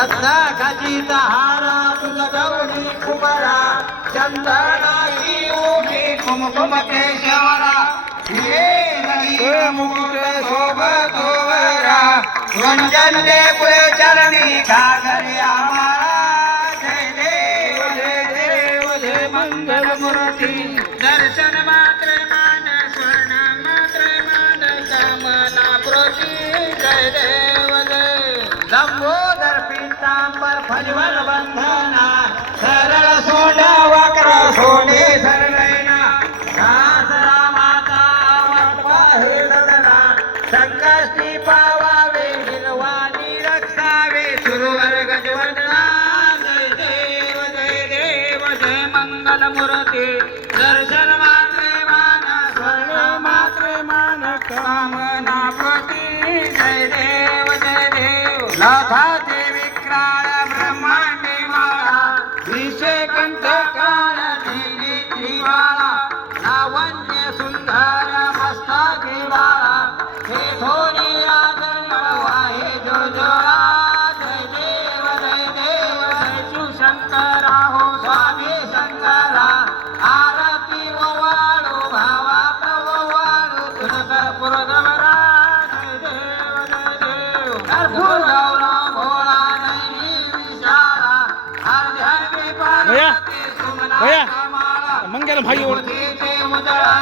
रत्ना खचित हारा तुझ गौरी कुमारा चंदनाची उभी कुमकुम केशवरा मुकुट शोभतो वरा रंजन दे पुढे चरणी घागरी आम्हाला जय देव जय मंगल मूर्ती दर्शन मात्र मान स्वर्ण मात्र मान कामना प्रती जय देव जय लंबोदर पीतांबर फजवल बंधना सरळ सोंड वक्र सोने सरनयना दासरा माता वाटवा हे सदना संकष्टी पावावे निर्वाणी रक्षावे सुरवर गजवंदना जय देव जय मंगल मूर्ती दर्शन मात्रे मान स्वर्ण मात्रे मान कामना प्रती जय देव लथाचे विक्राळ ब्रह्मांडे माळा विषे कंठकाळ नीली त्रिवाळा लावण्य सुंदर मस्तकी बाळा हे थोडी आदर वाहे जो जोळा जय देव जय शिवशंकरा हो स्वामी शंकरा आरती ओवाळू भावा प्रवाळू तुझ पुरदमरा जय देव कर्पूर गौरा भोळा नैनी विशाला हर पार्वती सुमना भैया कमाला मंगल भाई मुदळा